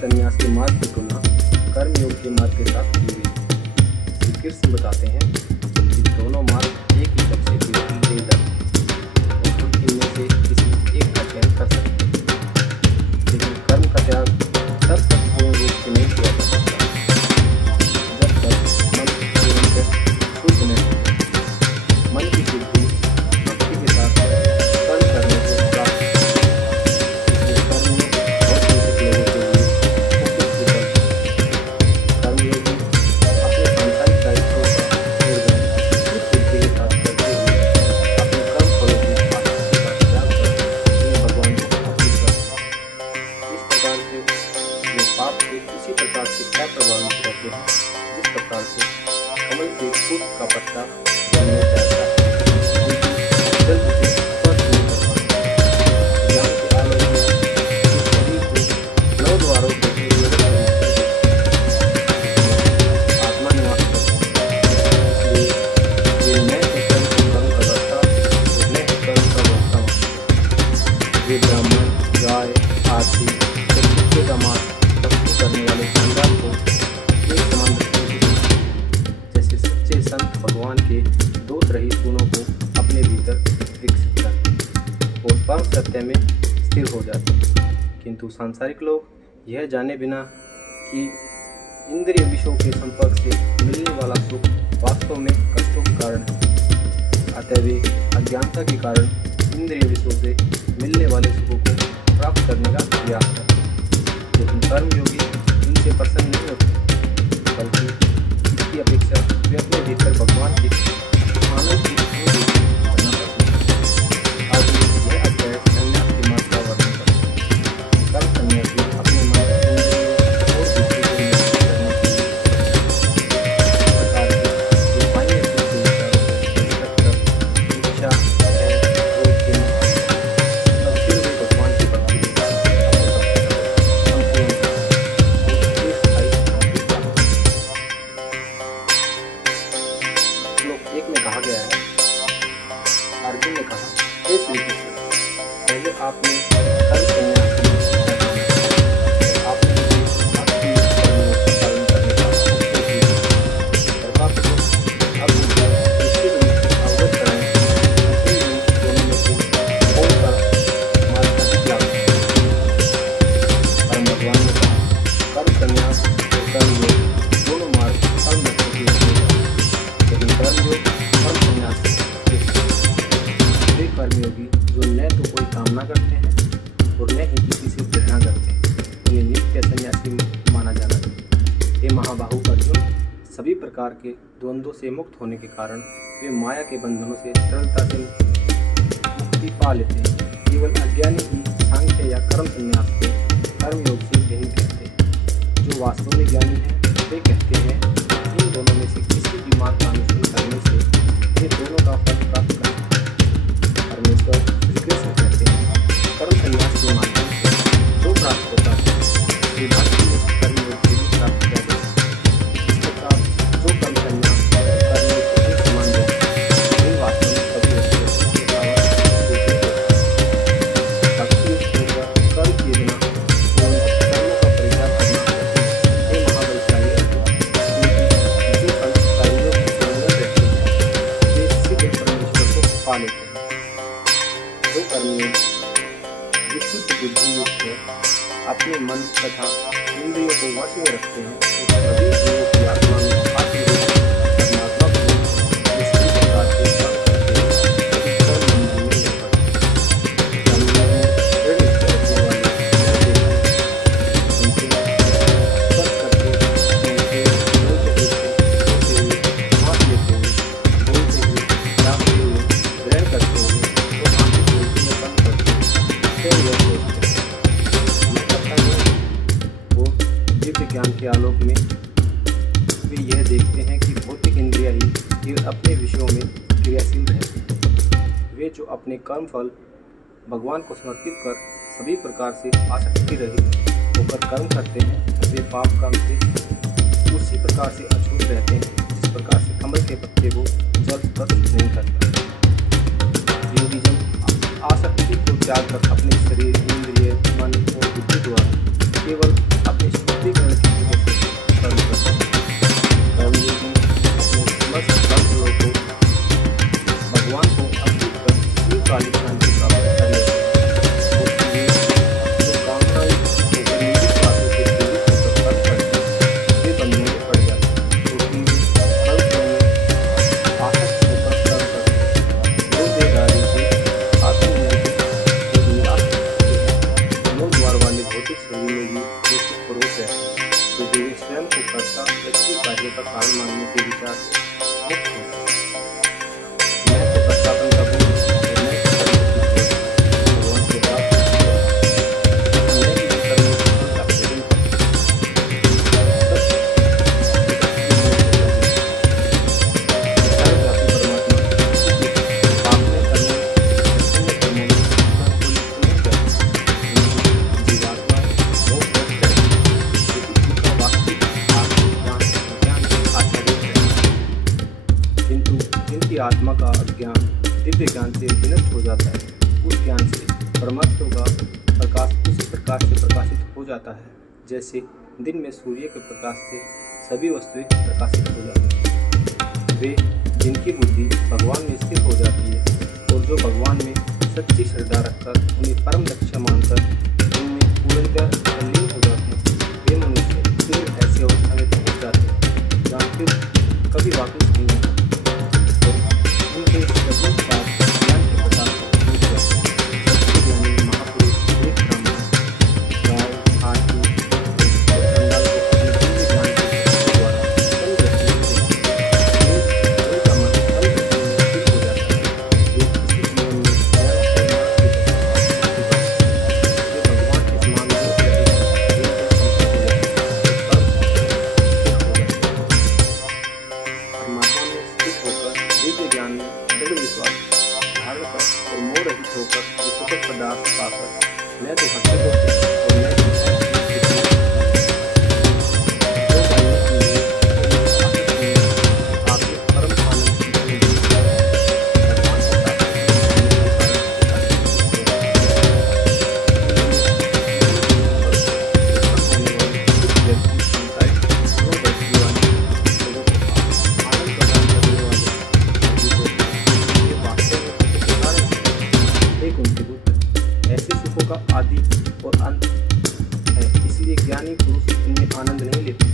संन्यास के मार्ग की तुलना कर्मयोग के मार्ग के साथ की गई। श्री कृष्ण बताते हैं कि दोनों मार्ग एक ही लक्ष्य की ओर ले जाते हैं और हम इनमें से किसी एक का चयन कर सकते हैं, लेकिन कर्म का त्याग तब तक पूर्ण रूप से नहीं किया जा सकता जब तक मन निरंतर शुद्ध नहीं होता। मन की शुद्धि भक्ति के साथ कर्म करने से प्राप्त होती है। इसलिए कर्मयोग बहुत अधिक लोगों के लिए उपयुक्त विकल्प है। कर्मयोगी अपने सांसारिक दायित्वों का निर्वहन शुद्ध बुद्धि के साथ करते हुए अपने कर्म फलों की आसक्ति का त्याग कर उन्हें भगवान को अर्पित करते हैं। इस प्रकार से वे पाप के उसी प्रकार से क्या प्रभावित करते हैं जिस प्रकार से कमल के फूल का पत्ता जलने जाता है, जल उसे स्पर्श नहीं कर पाता। ज्ञान के आलोक में इस शरीर को नौ द्वारों के आत्मा निवास करती है। इसलिए वे न तो कर्म को कर्म का कर्ता और न ही कर्म का भोक्ता मानते हैं। वे ब्राह्मण, गाय, हाथी और कुत्ते का मांस भक्ति करने वाले जानदार को एक समान दृष्टि से देखते हैं। जैसे सच्चे संत भगवान के दोष रहित गुणों को अपने भीतर विकसित करते हैं और परम सत्य में स्थिर हो जाते हैं। किंतु सांसारिक लोग यह जाने बिना कि इंद्रिय विषयों के संपर्क से मिलने वाला सुख वास्तव में कष्टों के कारण है, अतः वे अज्ञानता के कारण इंद्रिय विषयों से मिलने वाले सुखों को प्राप्त करने का प्रयास करते हैं। लेकिन कर्मयोगी इनसे प्रसन्न नहीं होते, बल्कि इसकी अपेक्षा वे अपने भीतर भगवान के आनंद की अनुभूति करना पसंद करते हैं। आज यह अध्याय संन्यास के मार्ग का वर्णन करता है। कर्म संन्यासी अपने मन, इंद्रियों और बुद्धि को नियंत्रित करने के लिए प्रकार के जो बाह्य सुख के विचारों को परित्यक्त कर इच्छा, भय, क्रोध के मुक्त तब फिर वे भगवान की भक्ति के साथ अपने भक्ति का संपूर्ण और स्थायी शांति प्राप्त करते हैं। श्लोक 1 में कहा गया है, अर्जुन ने कहा, हे श्री कृष्ण, पहले आपने कर्म संन्यास की शिक्षा दी और आपने मुझे भक्ति कर्मयोग का पालन करने का उपदेश दिया। कृपा करो अब मुझे निश्चित रूप से अवगत कराएं कि इन दोनों में से कौन सा मार्ग अधिक लाभदायक है। परम भगवान ने कहा, कर्म संन्यास और कर्मयोग दोनों मार्ग कर्म लक्ष्य की ओर ले जाते हैं, लेकिन कर्मयोग कर्म संन्यास से श्रेष्ठ है। वे कर्मयोगी जो न तो कोई कामना करते हैं और न ही किसी से घृणा करते हैं, उन्हें नित्य सन्यासी माना जाना चाहिए। हे महाबाहु अर्जुन, सभी प्रकार के द्वंद्वों से मुक्त होने के कारण वे माया के बंधनों से सरलता से मुक्ति पा लेते हैं। केवल अज्ञानी ही सांख्य या कर्म संन्यास को कर्मयोग से भिन्न कहते हैं। जो वास्तव में ज्ञानी हैं वे कहते हैं इन दोनों में से किसी भी मार्ग का अनुसरण करने से वे दोनों का फल प्राप्त करते हैं। परमेश्वर श्री कृष्ण कहते हैं, कर्म संन्यास के माध्यम से जो प्राप्त होता है उसे भक्ति में कर्मयोग से भी प्राप्त किया जाता है। इस प्रकार जो कर्म संन्यास कर्मयोग को एक समान देते हैं, वे वास्तव में सभी वस्तुओं के कारण दूषित होते हैं। भक्ति पूर्वक कर्म किए बिना कर्मों का परित्याग करना कठिन है। हे महाबलशाली अर्जुन, क्योंकि जो कर्म कर्मयोग के संलग्न रहते हैं वे शीघ्र परमेश्वर को पा लेते हैं। जो कर्मयोग विशुद्ध बुद्धि युक्त है, अपने मन तथा इंद्रियों को वश में रखते हैं और सभी जीवों की आत्मा में आत्मरूप परमात्मा को इस प्रकार से कर्म करते हैं कि कर्म बंधन में नहीं पड़ते। कर्मयोग में दृढ़ निश्चय रखने वाले न देखते, उनके स्पर्श करते, उनके बोलते हुए, सांस लेते हुए, बोलते हुए, जागते हुए, ग्रहण करते हुए और आंखें खोलते हुए बंद करते हुए फिर यह सोचते हैं, मैं करता हूँ। और दिव्य ज्ञान के आलोक में वे यह देखते हैं कि भौतिक इंद्रियां ही केवल अपने विषयों में क्रियाशील रहते हैं। वे जो अपने कर्म फल भगवान को समर्पित कर सभी प्रकार से आसक्ति रहित होकर कर्म करते हैं, वे पाप कर्म से उसी प्रकार से अछूत रहते हैं जिस प्रकार से कमल के पत्ते को जल स्पर्श नहीं करता। योगी जन आसक्ति को त्याग कर अपने शरीर, इंद्रिय, मन और बुद्धि द्वारा केवल अपने चिरकालिक शांति प्राप्त कर लेते हैं। उसके लिए जो कामनाएं होकर निजी बातों से प्रेरित होकर कर्म करते हैं वे बंधनों में पड़ जाते हैं, क्योंकि कर्म में आसक्त होकर कर्म करते हैं। लोग बेगारी से आत्मनियंत्रित और निराश होते हैं। नौ द्वार वाले भौतिक शरीर में भी ये सुखपूर्वक रहते हैं, तो वे स्वयं को कर्ता या किसी कार्य का कारण मानने के विचार से मुक्त हैं। मैं तो कर्तापन का बोझ और मैं तो कर्म की खोज भगवान के प्राप्त मैं भी कर्म का सेवन आत्मा का अज्ञान दिव्य ज्ञान से विनष्ट हो जाता है। उस ज्ञान से परमात्मा का प्रकाश उसी प्रकाश से प्रकाशित हो जाता है, जैसे दिन में सूर्य के प्रकाश से सभी वस्तुएं प्रकाशित हो जाती हैं। वे जिनकी बुद्धि भगवान में स्थिर हो जाती है और जो भगवान में सच्ची श्रद्धा रखकर उन्हें परम लक्ष्य मानकर उनमें पूर्णतः तल्लीन हो जाते हैं, वे मनुष्य फिर ऐसी अवस्था में पहुँच जाते हैं जहाँ फिर कभी वापस नहीं आता। उनके सभी बात ज्ञान के प्रकाश सबसे ज्ञानी महापुरुष एक ब्राह्मण गाय हाथी और चंडाल को अपने दिव्य ज्ञान के द्वारा कल उनका मन कल स्थिर हो जाता है। वे किसी जीवन में भगवान के समान परमात्मा में स्थित होकर दिव्य ज्ञान में दृढ़ विश्वास धारण कर और मोह रहित होकर जो सुखद पदार्थ पाकर मैं तो भक्ति को और मैं आपके परम आनंद ऐसे सुखों का आदि और अंत है, इसलिए ज्ञानी पुरुष इनमें आनंद नहीं लेते।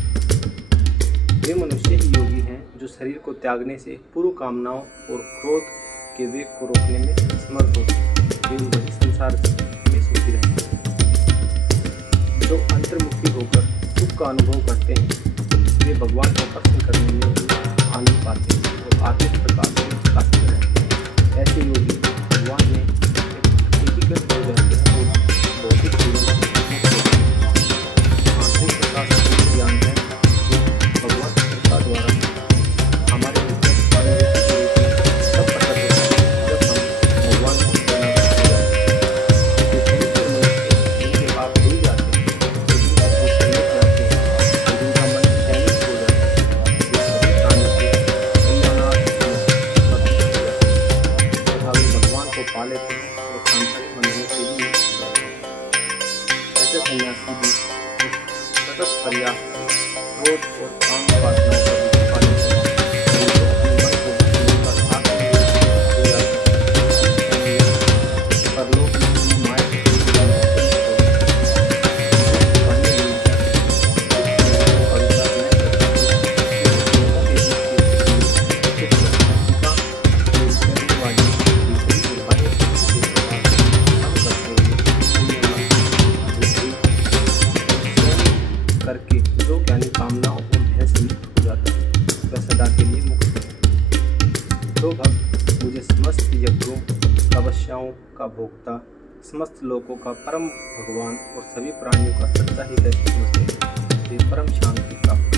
वे मनुष्य ही योगी हैं जो शरीर को त्यागने से पूर्व कामनाओं और क्रोध के वेग को रोकने में समर्थ होते हैं। वे वही संसार में सुखी रहते हैं। जो अंतर्मुखी होकर सुख का अनुभव करते हैं वे भगवान को प्रसन्न करने में भी आनंद पाते हैं और आत्मिक प्रकाश में प्रकाशित रहते हैं। ऐसे योगी भगवान में एकीकृत हो जाते हैं और भौतिक जीवन आंतरिक प्रकाश ज्ञान है जो भगवान की कृपा द्वारा हमारे तब प्रकट होता है जब हम भगवान को जिनके पाप धुल जाते हैं और जिनका दुख मिट जाते हैं और जिनका मन चैनित हो जाता है, वे सभी प्राणियों के कल्याणार्थ तथा वे भगवान को पा लेते हैं और सांसारिक बंधनों से भी मुक्त हो जाते हैं। ऐसे सन्यासी भी सतत प्रयास से क्रोध और काम वासनाओं का विजय पा लेते हैं। उनको अपने मन को भूलने पर आत्मनिर्भर हो जाते हैं। परलोक में भी माया के करके जो ज्ञानी कामनाओं और भय से मुक्त हो जाता है वह सदा के लिए मुक्त है। तो भक्त मुझे समस्त यज्ञों तपस्याओं का भोक्ता, समस्त लोकों का परम भगवान और सभी प्राणियों का सच्चा ही समझते हैं। परम शांति प्राप्त